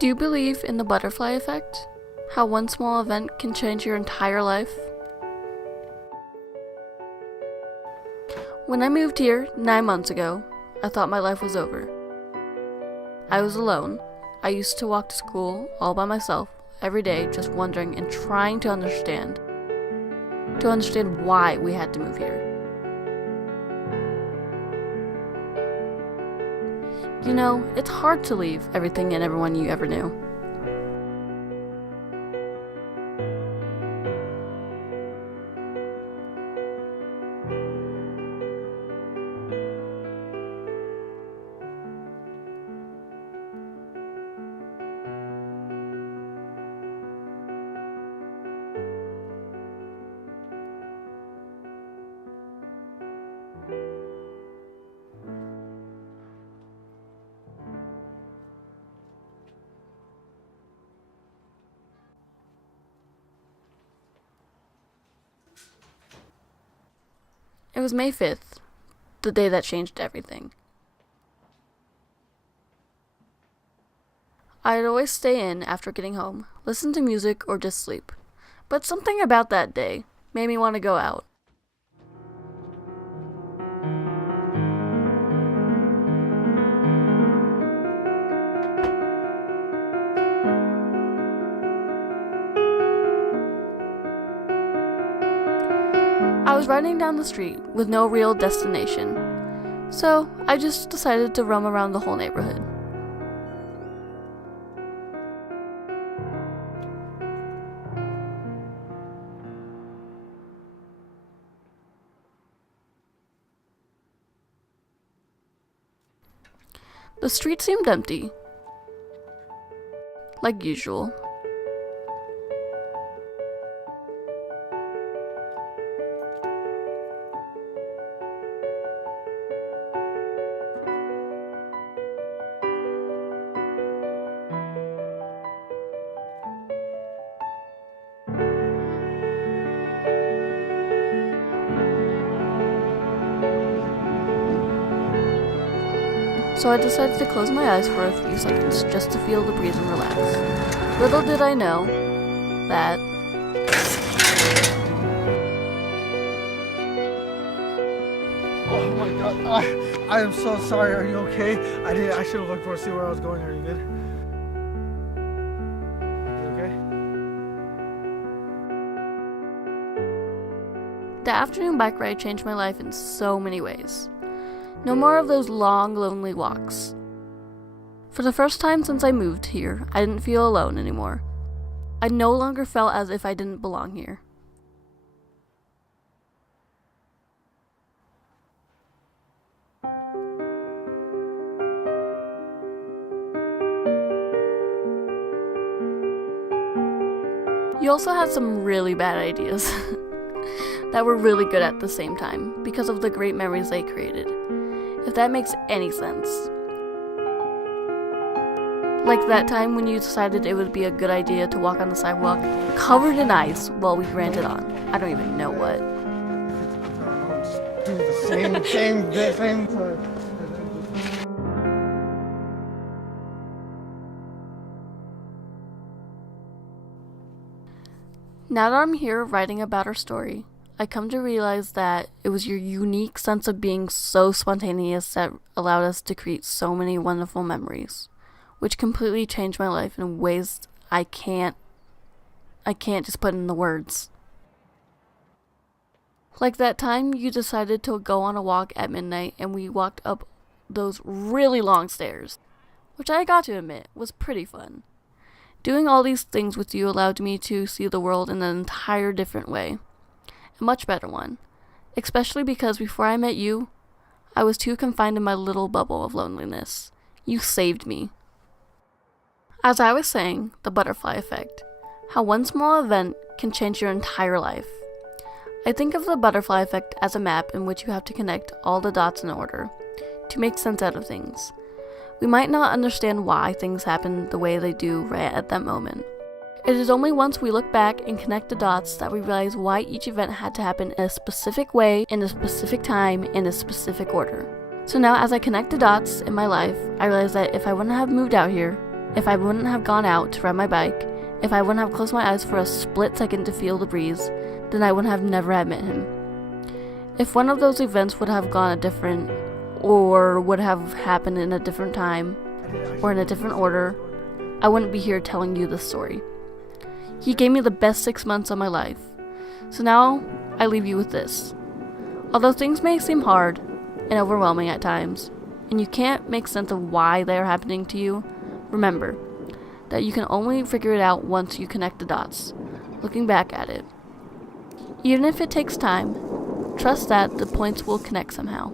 Do you believe in the butterfly effect? How one small event can change your entire life? When I moved here 9 months ago, I thought my life was over. I was alone. I used to walk to school all by myself every day, just wondering and trying to understand why we had to move here. You know, it's hard to leave everything and everyone you ever knew. It was May 5th, the day that changed everything. I'd always stay in after getting home, listen to music, or just sleep. But something about that day made me want to go out. I was riding down the street with no real destination, so I just decided to roam around the whole neighborhood. The street seemed empty, like usual. So I decided to close my eyes for a few seconds just to feel the breeze and relax. Little did I know that oh my god, I am so sorry. Are you okay? I should have looked for see where I was going. Are you good? You okay? the afternoon bike ride changed my life in so many ways. No more of those long, lonely walks. For the first time since I moved here, I didn't feel alone anymore. I no longer felt as if I didn't belong here. You also had some really bad ideas that were really good at the same time because of the great memories they created. If that makes any sense. Like that time when you decided it would be a good idea to walk on the sidewalk covered in ice while we granted on. I don't even know what. Just do the same time. Now that I'm here writing about our story, I come to realize that it was your unique sense of being so spontaneous that allowed us to create so many wonderful memories, which completely changed my life in ways I can't just put in the words. Like that time you decided to go on a walk at midnight and we walked up those really long stairs, which I got to admit was pretty fun. Doing all these things with you allowed me to see the world in an entire different way. A much better one. Especially because before I met you, I was too confined in my little bubble of loneliness. You saved me. As I was saying, the butterfly effect. How one small event can change your entire life. I think of the butterfly effect as a map in which you have to connect all the dots in order to make sense out of things. We might not understand why things happen the way they do right at that moment. It is only once we look back and connect the dots that we realize why each event had to happen in a specific way, in a specific time, in a specific order. So now as I connect the dots in my life, I realize that if I wouldn't have moved out here, if I wouldn't have gone out to ride my bike, if I wouldn't have closed my eyes for a split second to feel the breeze, then I would have never have met him. If one of those events would have gone a different, or would have happened in a different time, or in a different order, I wouldn't be here telling you this story. He gave me the best 6 months of my life. So now, I leave you with this. Although things may seem hard and overwhelming at times, and you can't make sense of why they are happening to you, remember that you can only figure it out once you connect the dots, looking back at it. Even if it takes time, trust that the points will connect somehow.